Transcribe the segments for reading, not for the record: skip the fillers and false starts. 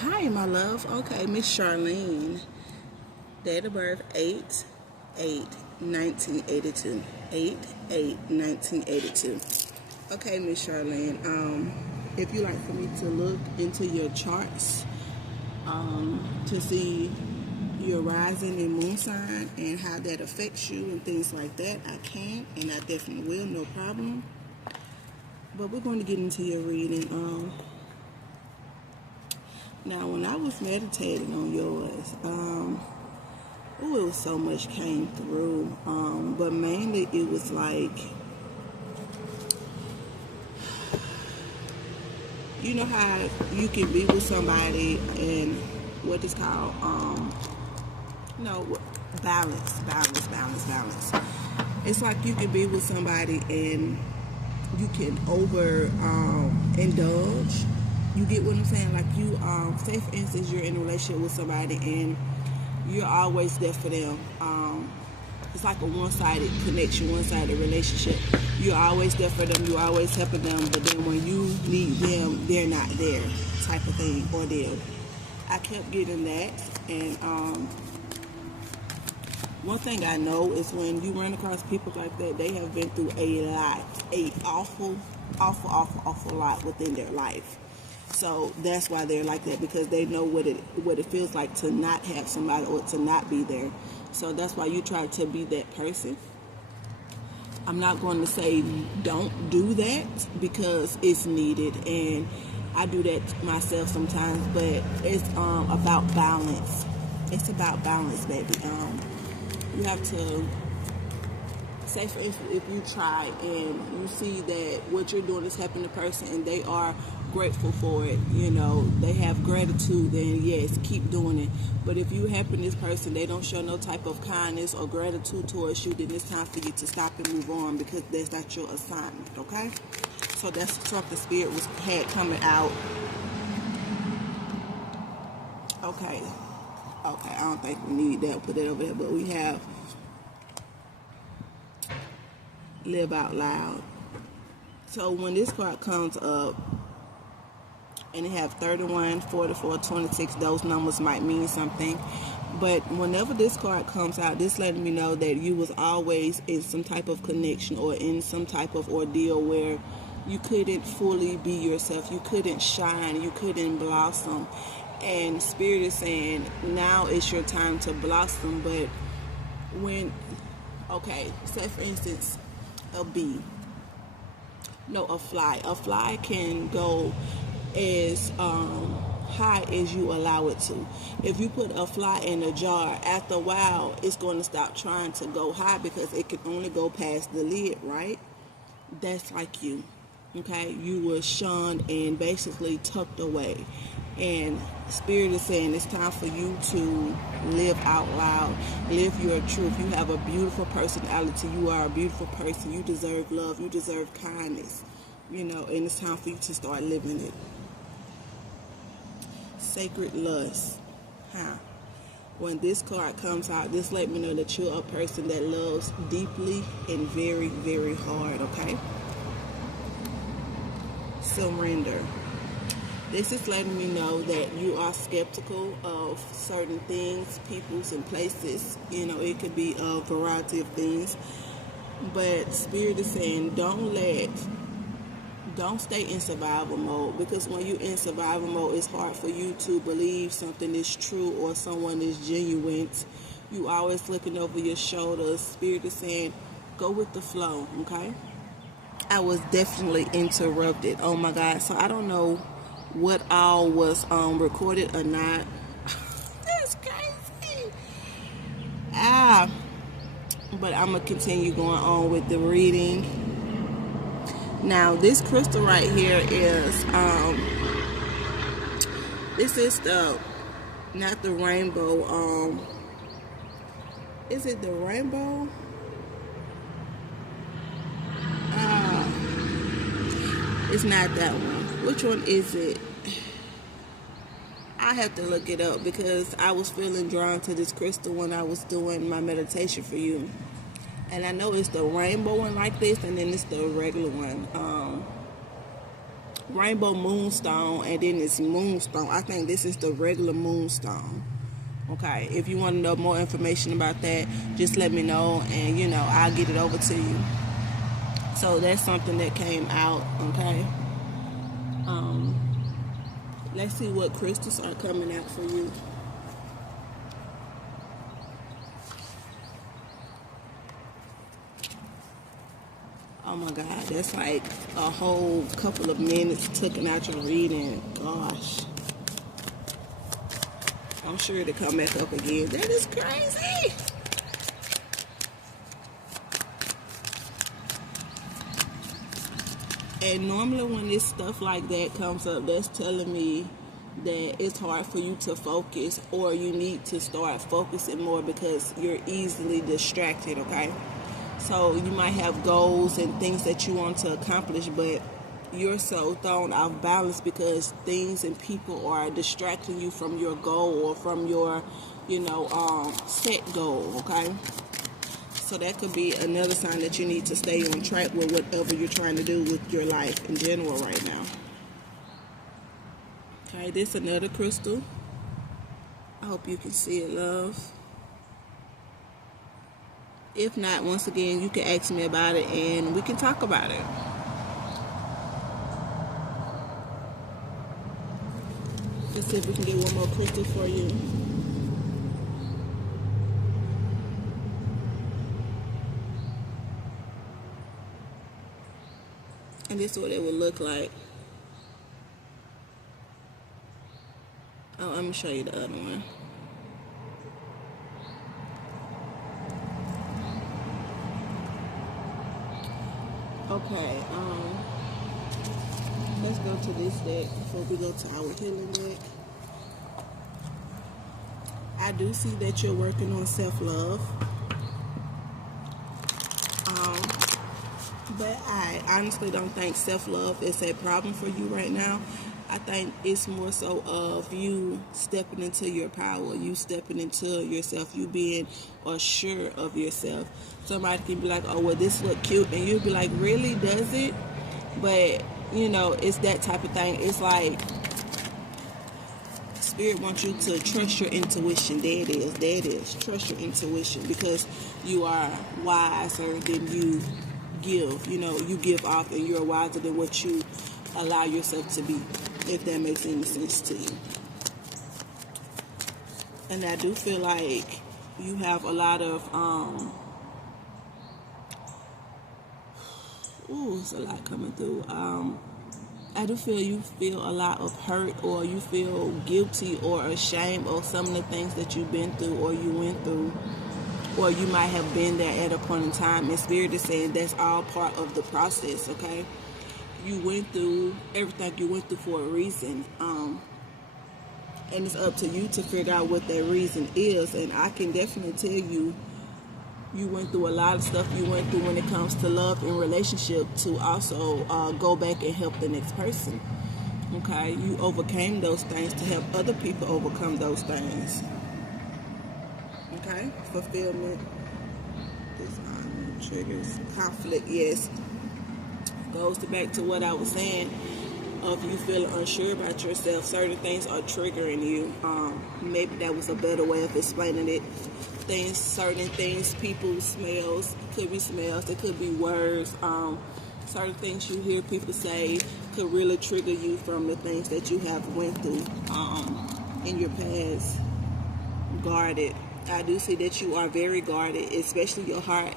Hi, my love. Okay, Miss Charlene. Date of birth 8/8/1982. 8/8/1982. Okay, Miss Charlene. If you like for me to look into your charts, to see your rising and moon sign and how that affects you and things like that, I can and I definitely will, no problem. But we're going to get into your reading. Now, when I was meditating on yours, it was so much came through, but mainly it was like, you know how you can be with somebody and what is called, balance. It's like you can be with somebody and you can indulge. You get what I'm saying? Like you, say for instance, you're in a relationship with somebody and you're always there for them. It's like a one-sided connection, one-sided relationship. You're always there for them. You're always helping them. But then when you need them, they're not there, type of thing, or them. I kept getting that, and one thing I know is when you run across people like that, they have been through a lot, a awful lot within their life. So that's why they're like that, because they know what it feels like to not have somebody or to not be there. So that's why you try to be that person. I'm not going to say don't do that because it's needed, and I do that myself sometimes, but it's about balance. It's about balance, baby. You have to, say for instance, if you try and you see that what you're doing is helping the person and they are grateful for it, they have gratitude, then yes, keep doing it. But if you helping this person, they don't show no type of kindness or gratitude towards you, then it's time for you to stop and move on, because that's not your assignment, okay? So that's something Spirit had coming out. Okay, I don't think we need that. Put that over there, but we have live out loud. So when this card comes up and it have 31, 44, 26, those numbers might mean something. But whenever this card comes out, this letting me know that you was always in some type of connection or in some type of ordeal where you couldn't fully be yourself. You couldn't shine. You couldn't blossom. And Spirit is saying, now is your time to blossom. But when, okay, say for instance, a fly. A fly can go as high as you allow it to. If you put a fly in a jar, after a while, it's going to stop trying to go high because it can only go past the lid, right? That's like you, okay? You were shunned and basically tucked away. And Spirit is saying it's time for you to live out loud, live your truth. You have a beautiful personality. You are a beautiful person. You deserve love. You deserve kindness, and it's time for you to start living it. Sacred lust. When this card comes out, this let me know that you're a person that loves deeply and very, very hard, okay? Surrender. This is letting me know that you are skeptical of certain things, peoples, and places. It could be a variety of things. But Spirit is saying don't stay in survival mode, because when you're in survival mode, it's hard for you to believe something is true or someone is genuine. You always looking over your shoulders. Spirit is saying go with the flow, okay? I was definitely interrupted. Oh my God. So I don't know what all was recorded or not. That's crazy. But I'm gonna continue going on with the reading. Now this crystal right here is this is not the rainbow. Is it the rainbow? It's not that one. Which one is it? I have to look it up because I was feeling drawn to this crystal when I was doing my meditation for you. And I know it's the rainbow one like this, and then it's the regular one. rainbow moonstone, and then it's moonstone. I think this is the regular moonstone. Okay, if you want to know more information about that, just let me know, and you know, I'll get it over to you. So that's something that came out. Okay, let's see what crystals are coming out for you. Oh my God, that's like a whole couple of minutes taken out your reading. Gosh. I'm sure to come back up again. That is crazy. And normally when this stuff like that comes up, that's telling me that it's hard for you to focus, or you need to start focusing more because you're easily distracted, okay? So you might have goals and things that you want to accomplish, but you're so thrown off balance because things and people are distracting you from your goal or from your, you know, set goal, okay? So that could be another sign that you need to stay on track with whatever you're trying to do with your life in general right now. Okay, this is another crystal. I hope you can see it, love. If not, once again, you can ask me about it and we can talk about it. Let's see if we can get one more crystal for you. And this is what it would look like. Oh, I'm going to show you the other one. Okay, let's go to this deck before we go to our healing deck. I do see that you're working on self-love. But I honestly don't think self-love is a problem for you right now. I think it's more so of you stepping into your power, you stepping into yourself, you being assured of yourself. Somebody can be like, oh, well, this look cute, and you'll be like, really, does it? But, you know, it's that type of thing. It's like Spirit wants you to trust your intuition. There it is. There it is. Trust your intuition, because you are wiser than you give. You know, you give off, and you're wiser than what you allow yourself to be, if that makes any sense to you. And I do feel like you have a lot of it's a lot coming through. I do feel you feel a lot of hurt, or you feel guilty or ashamed of some of the things that you've been through or you went through, or you might have been there at a point in time. And Spirit is saying that's all part of the process, okay? You went through everything you went through for a reason. And it's up to you to figure out what that reason is. And I can definitely tell you, you went through a lot of stuff you went through when it comes to love and relationship, to also go back and help the next person. Okay? You overcame those things to help other people overcome those things. Okay? Fulfillment. Dishonor, triggers, conflict, yes. Goes back to what I was saying. If you feel unsure about yourself, certain things are triggering you. Maybe that was a better way of explaining it. Certain things, people, smells, could be smells, it could be words. Certain things you hear people say could really trigger you from the things that you have went through in your past. Guarded. I do see that you are very guarded, especially your heart,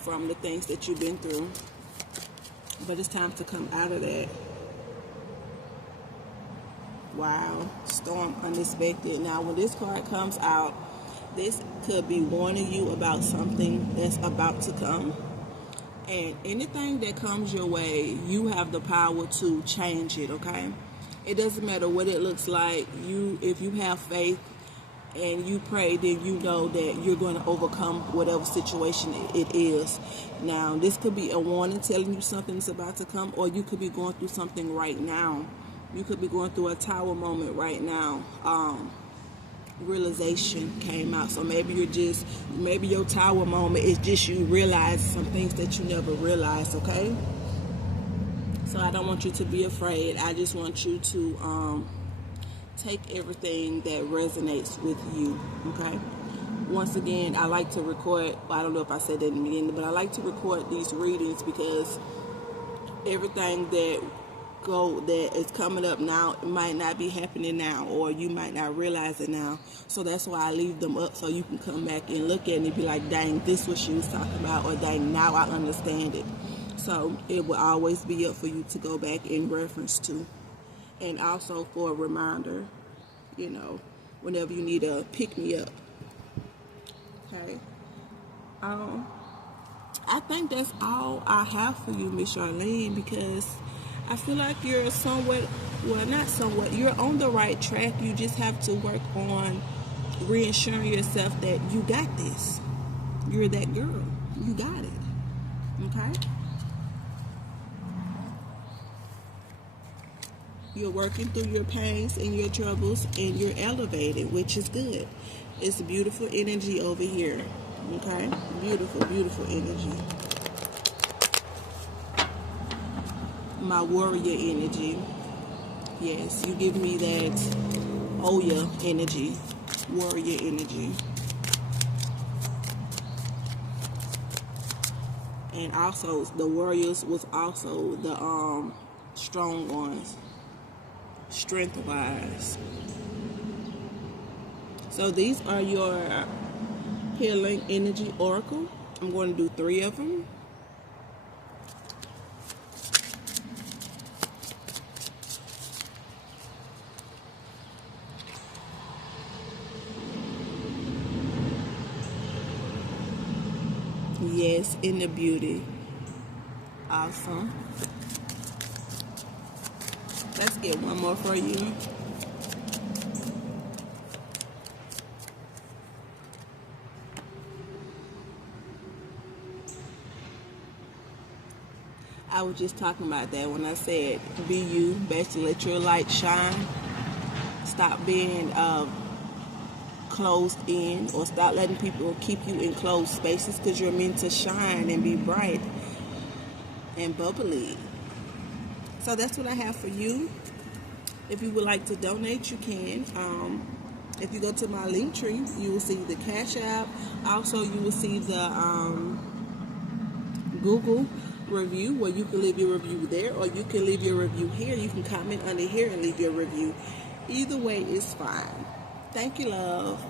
from the things that you've been through. But it's time to come out of that. Wow. Storm unexpected. Now, when this card comes out, this could be warning you about something that's about to come. And anything that comes your way, you have the power to change it, okay? It doesn't matter what it looks like. If you have faith and you pray, then you know that you're going to overcome whatever situation it is. Now, this could be a warning telling you something's about to come, or you could be going through something right now. You could be going through a tower moment right now. Realization came out. So maybe your tower moment is just you realize some things that you never realized, okay? So I don't want you to be afraid. I just want you to take everything that resonates with you, okay? Once again, I like to record, well, I don't know if I said that in the beginning, but I like to record these readings because everything that is coming up now, it might not be happening now, or you might not realize it now. So that's why I leave them up, so you can come back and look at it and be like, dang, this is what she was talking about, or dang, now I understand it. So it will always be up for you to go back in reference to, and also for a reminder, you know, whenever you need a pick me up. Okay. I think that's all I have for you, Miss Charlene, because I feel like you're somewhat, well, not somewhat, you're on the right track. You just have to work on reassuring yourself that you got this. You're that girl. You got it. Okay? You're working through your pains and your troubles, and you're elevated, which is good. It's beautiful energy over here. Okay? Beautiful, beautiful energy. My warrior energy. Yes, you give me that Oya energy. Warrior energy. And also, the warriors was also the strong ones. Strength-wise. So these are your healing energy oracle. I'm going to do 3 of them. Yes, in the beauty. Awesome. Let's get one more for you. I was just talking about that when I said be you, basically let your light shine. Stop being closed in, or stop letting people keep you in closed spaces, because you're meant to shine and be bright and bubbly. So that's what I have for you. If you would like to donate, you can. If you go to my link tree, you will see the Cash App. Also, you will see the Google review, where you can leave your review there, or you can leave your review here. You can comment under here and leave your review. Either way is fine. Thank you, love.